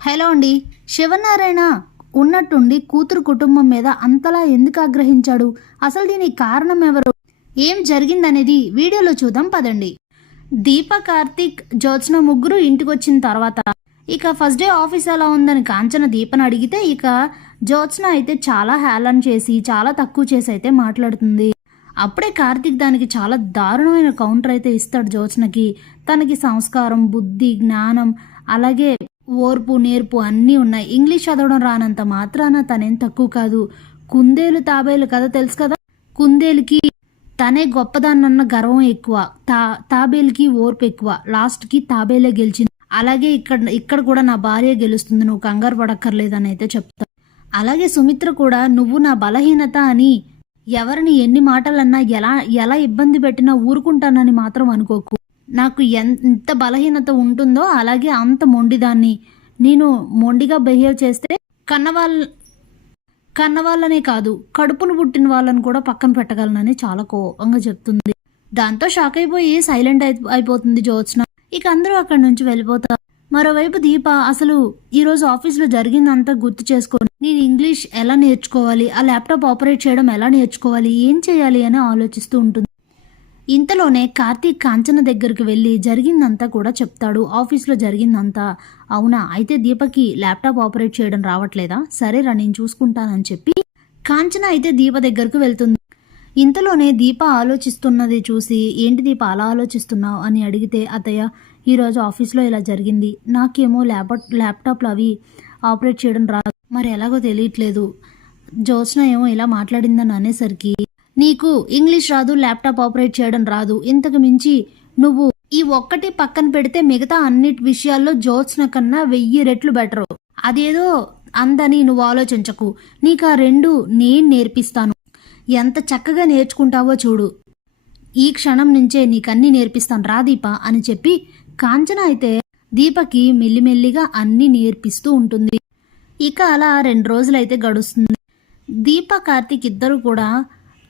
Hello అండి. శివనారాయణ ఉన్నట్టుండి కూతురు కుటుంబం మీద అంతలా ఎందుకు ఆగ్రహించాడు? అసలు దీనికి కారణం ఎవరు? ఏం జరిగిందనేది వీడియోలో చూద్దాం పదండి. దీప, కార్తీక్, జ్యోత్స్న ముగ్గురు ఇంటికొచ్చిన తర్వాత ఇక ఫస్ట్ డే ఆఫీస్ ఎలా ఉందని కాంచన దీపను అడిగితే ఇక జ్యోత్స్న అయితే చాలా హేళన చేసి చాలా తక్కువ చేసి అయితే మాట్లాడుతుంది. అప్పుడే కార్తీక్ దానికి చాలా దారుణమైన కౌంటర్ అయితే ఇస్తాడు జ్యోత్స్నకి. తనకి సంస్కారం, బుద్ధి, జ్ఞానం, అలాగే ఓర్పు, నేర్పు అన్నీ ఉన్నాయి. ఇంగ్లీష్ చదవడం రానంత మాత్రాన తనేం తక్కువ కాదు. కుందేలు తాబేలు కథ తెలుసు కదా. కుందేలుకి తనే గొప్పదాన్నన్న గర్వం ఎక్కువ, తాబేలుకి ఓర్పు ఎక్కువ. లాస్ట్కి తాబేలే గెలిచింది. అలాగే ఇక్కడ కూడా నా భార్య గెలుస్తుంది, నువ్వు కంగారు పడక్కర్లేదని అయితే చెప్తా. అలాగే సుమిత్ర కూడా నువ్వు నా బలహీనత అని ఎవరిని ఎన్ని మాటలన్నా ఎలా ఇబ్బంది పెట్టినా ఊరుకుంటానని మాత్రం అనుకోకు. నాకు ఎంత బలహీనత ఉంటుందో అలాగే అంత మొండిదాన్ని. నేను మొండిగా బిహేవ్ చేస్తే కన్నవాళ్ళనే కాదు కడుపును పుట్టిన వాళ్ళని కూడా పక్కన పెట్టగలనని చాలా కోపంగా చెప్తుంది. దాంతో షాక్ అయిపోయి సైలెంట్ అయిపోతుంది జ్యోత్స్న. ఇక అందరూ అక్కడి నుంచి వెళ్ళిపోతారు. మరోవైపు దీప అసలు ఈరోజు ఆఫీస్లో జరిగిందంతా గుర్తు చేసుకొని నేను ఇంగ్లీష్ ఎలా నేర్చుకోవాలి, ఆ ల్యాప్టాప్ ఆపరేట్ చేయడం ఎలా నేర్చుకోవాలి, ఏం చేయాలి అని ఆలోచిస్తూ ఉంటుంది. ఇంతలోనే కార్తీక్ కాంచన దగ్గరికి వెళ్ళి జరిగిందంతా కూడా చెప్తాడు. ఆఫీస్లో జరిగిందంతా. అవునా, అయితే దీపకి ల్యాప్టాప్ ఆపరేట్ చేయడం రావట్లేదా? సరేరా నేను చూసుకుంటానని చెప్పి కాంచన అయితే దీప దగ్గరకు వెళ్తుంది. ఇంతలోనే దీప ఆలోచిస్తున్నది చూసి ఏంటి దీప అలా ఆలోచిస్తున్నావు అని అడిగితే, అత్తయ్య ఈరోజు ఆఫీస్లో ఇలా జరిగింది. నాకేమో ల్యాప్టాప్లు అవి ఆపరేట్ చేయడం రాదు, మరి ఎలాగో తెలియట్లేదు. జ్యోత్స్న ఏమో ఇలా మాట్లాడిందని అనేసరికి నీకు ఇంగ్లీష్ రాదు, ల్యాప్టాప్ ఆపరేట్ చేయడం రాదు, ఇంతకు మించి నువ్వు ఈ ఒక్కటి పక్కన పెడితే మిగతా అన్నిటి విషయాల్లో జ్యోత్స్న కన్నా 1000 రెట్లు బెటరు. అదేదో అందని నువ్వు ఆలోచించకు. నీకు ఆ 2 నేను నేర్పిస్తాను. ఎంత చక్కగా నేర్చుకుంటావో చూడు. ఈ క్షణం నుంచే నీకన్నీ నేర్పిస్తాను రా దీప అని చెప్పి కాంచన అయితే దీపకి మెల్లిమెల్లిగా అన్నీ నేర్పిస్తూ ఉంటుంది. ఇక అలా 2 రోజులైతే గడుస్తుంది. దీప, కార్తీక్ ఇద్దరు కూడా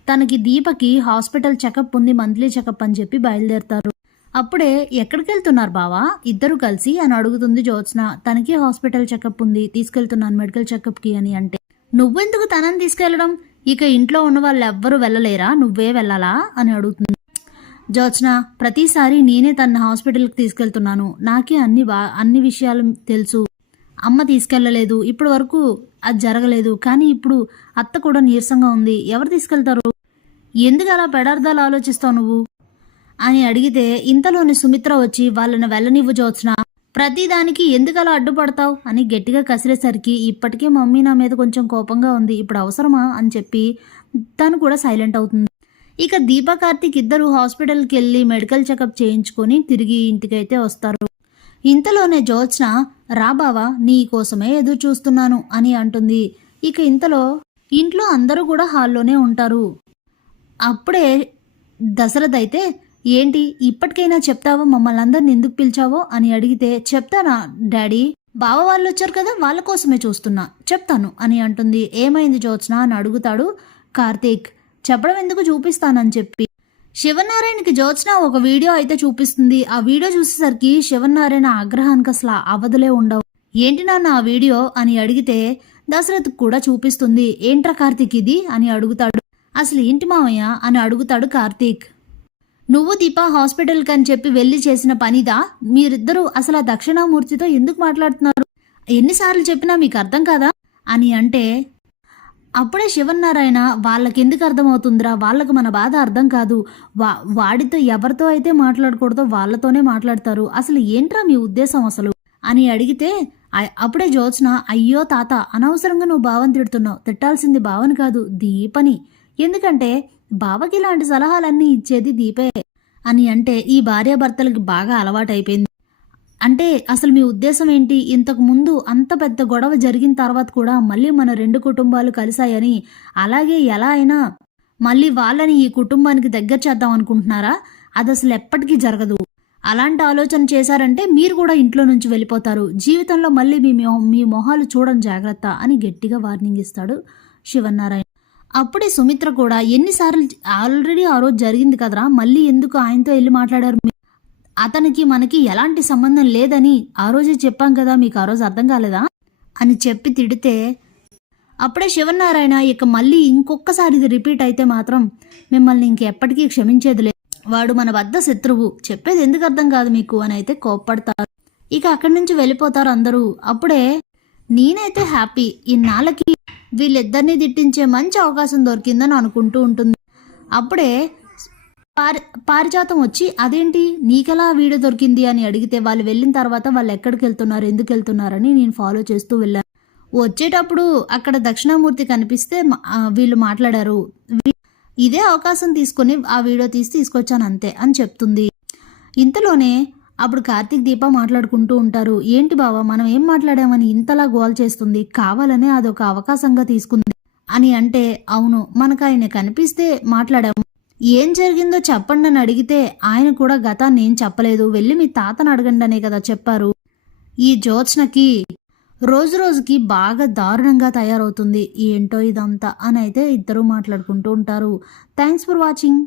తనకి దీపకి హాస్పిటల్ చెకప్ ఉంది, మంత్లీ చెకప్ అని చెప్పి బయలుదేరుతారు. అప్పుడే ఎక్కడికి వెళ్తున్నారు బావా ఇద్దరు కలిసి అని అడుగుతుంది జ్యోత్స్న. తనకి హాస్పిటల్ చెకప్ ఉంది, తీసుకెళ్తున్నాను మెడికల్ చెకప్కి అని అంటే, నువ్వెందుకు తనని తీసుకెళ్లడం? ఇక ఇంట్లో ఉన్న వాళ్ళు ఎవ్వరూ వెళ్ళలేరా, నువ్వే వెళ్ళాలా అని అడుగుతుంది జ్యోత్స్న. ప్రతిసారి నేనే తన హాస్పిటల్కి తీసుకెళ్తున్నాను, నాకే అన్ని విషయాలు తెలుసు. అమ్మ తీసుకెళ్లలేదు, ఇప్పటి వరకు అది జరగలేదు. కానీ ఇప్పుడు అత్త కూడా నీరసంగా ఉంది, ఎవరు తీసుకెళ్తారు? ఎందుకు అలా పెడార్థాలు ఆలోచిస్తావు నువ్వు అని అడిగితే, ఇంతలోని సుమిత్ర వచ్చి వాళ్ళని వెళ్ళనివ్వు జ్యోత్స్న, ప్రతిదానికి ఎందుకు అలా అడ్డుపడతావు అని గట్టిగా కసిరేసరికి ఇప్పటికే మమ్మీ నా మీద కొంచెం కోపంగా ఉంది, ఇప్పుడు అవసరమా అని చెప్పి తను కూడా సైలెంట్ అవుతుంది. ఇక దీప, కార్తీక్ ఇద్దరు హాస్పిటల్కి వెళ్ళి మెడికల్ చెకప్ చేయించుకొని తిరిగి ఇంటికైతే వస్తారు. ఇంతలోనే జ్యోత్స్న రా బావా నీ కోసమే ఎదురు చూస్తున్నాను అని అంటుంది. ఇక ఇంట్లో అందరూ కూడా హాల్లోనే ఉంటారు. అప్పుడే దశరథ్ అయితే ఏంటి ఇప్పటికైనా చెప్తావో మమ్మల్ని అందరిని ఎందుకు పిలిచావో అని అడిగితే, చెప్తానా డాడీ, బావ వాళ్ళు వచ్చారు కదా వాళ్ళ కోసమే చూస్తున్నా, చెప్తాను అని అంటుంది. ఏమైంది జ్యోత్స్న అని అడుగుతాడు కార్తీక్. చెప్పడం ఎందుకు, చూపిస్తానని చెప్పి శివనారాయణకి జ్యోత్స్న ఒక వీడియో అయితే చూపిస్తుంది. ఆ వీడియో చూసేసరికి శివనారాయణ ఆగ్రహానికి అసలు అవధులే ఉండవు. ఏంటి నాన్న ఆ వీడియో అని అడిగితే దశరథ్ కూడా చూపిస్తుంది. ఏంట్రా కార్తీక్ ఇది అని అడుగుతాడు. అసలు ఏంటి మావయ్య అని అడుగుతాడు కార్తీక్. నువ్వు దీప హాస్పిటల్కి అని చెప్పి వెళ్ళి చేసిన పనిదా? మీరిద్దరూ అసలు ఆ దక్షిణామూర్తితో ఎందుకు మాట్లాడుతున్నారు? ఎన్నిసార్లు చెప్పినా మీకు అర్థం కాదా అని అంటే, అప్పుడే శివనారాయణ వాళ్ళకెందుకు అర్థమవుతుందిరా, వాళ్ళకు మన బాధ అర్థం కాదు, వాడితో ఎవరితో అయితే మాట్లాడకూడదో వాళ్ళతోనే మాట్లాడతారు, అసలు ఏంట్రా మీ ఉద్దేశం అసలు అని అడిగితే, అప్పుడే జ్యోత్స్న అయ్యో తాత అనవసరంగా నువ్వు బావని తిడుతున్నావు, తిట్టాల్సింది బావని కాదు దీపని, ఎందుకంటే బావకి ఇలాంటి సలహాలన్నీ ఇచ్చేది దీపే అని అంటే, ఈ భార్యాభర్తలకి బాగా అలవాటైపోయింది. అంటే అసలు మీ ఉద్దేశం ఏంటి? ఇంతకు ముందు అంత పెద్ద గొడవ జరిగిన తర్వాత కూడా మళ్ళీ మన 2 కుటుంబాలు కలిశాయని, అలాగే ఎలా అయినా మళ్ళీ వాళ్ళని ఈ కుటుంబానికి దగ్గర చేద్దాం అనుకుంటున్నారా? అది అసలు ఎప్పటికీ జరగదు. అలాంటి ఆలోచన చేశారంటే మీరు కూడా ఇంట్లో నుంచి వెళ్ళిపోతారు, జీవితంలో మళ్ళీ మీ మొహాలు చూడడం జాగ్రత్త అని గట్టిగా వార్నింగ్ ఇస్తాడు శివనారాయణ. అప్పుడే సుమిత్ర కూడా ఎన్నిసార్లు ఆల్రెడీ ఆ రోజు జరిగింది కదరా, మళ్ళీ ఎందుకు ఆయనతో వెళ్ళి మాట్లాడారు అతనికి మనకి ఎలాంటి సంబంధం లేదని ఆ రోజే చెప్పాం కదా, మీకు ఆ రోజు అర్థం కాలేదా అని చెప్పి తిడితే అప్పుడే శివనారాయణ ఇక మళ్ళీ ఇంకొకసారి ఇది రిపీట్ అయితే మాత్రం మిమ్మల్ని ఇంకెప్పటికీ క్షమించేది లేదు, వాడు మన వద్ద శత్రువు, చెప్పేది ఎందుకు అర్థం కాదు మీకు అని అయితే కోప్పడతారు. ఇక అక్కడి నుంచి వెళ్ళిపోతారు అందరూ. అప్పుడే నేనైతే హ్యాపీ, ఇన్నాళ్ళకి వీళ్ళిద్దరినీ తిట్టించే మంచి అవకాశం దొరికిందని అనుకుంటూ ఉంటుంది. అప్పుడే పారిజాతం వచ్చి అదేంటి నీకెలా వీడియో దొరికింది అని అడిగితే వాళ్ళు వెళ్ళిన తర్వాత వాళ్ళు ఎక్కడికి వెళ్తున్నారు, ఎందుకు వెళ్తున్నారని నేను ఫాలో చేస్తూ వెళ్ళాను. వచ్చేటప్పుడు అక్కడ దక్షిణామూర్తి కనిపిస్తే వీళ్ళు మాట్లాడారు, ఇదే అవకాశం తీసుకుని ఆ వీడియో తీసుకొచ్చాను అంతే అని చెప్తుంది. ఇంతలోనే అప్పుడు కార్తీక్ దీప మాట్లాడుకుంటూ ఉంటారు. ఏంటి బావా మనం ఏం మాట్లాడామని ఇంతలా గోల్ చేస్తుంది, కావాలనే అదొక అవకాశంగా తీసుకుంది అని అంటే, అవును మనకు ఆయన కనిపిస్తే మాట్లాడాము, ఏం జరిగిందో చెప్పండి అని అడిగితే ఆయన కూడా గతాన్ని ఏం చెప్పలేదు, వెళ్ళి మీ తాతను అడగండి అనే కదా చెప్పారు. ఈ జ్యోత్స్నకి రోజు రోజుకి బాగా దారుణంగా తయారవుతుంది, ఏంటో ఇదంతా అని అయితే ఇద్దరు మాట్లాడుకుంటూ ఉంటారు. Thanks for watching.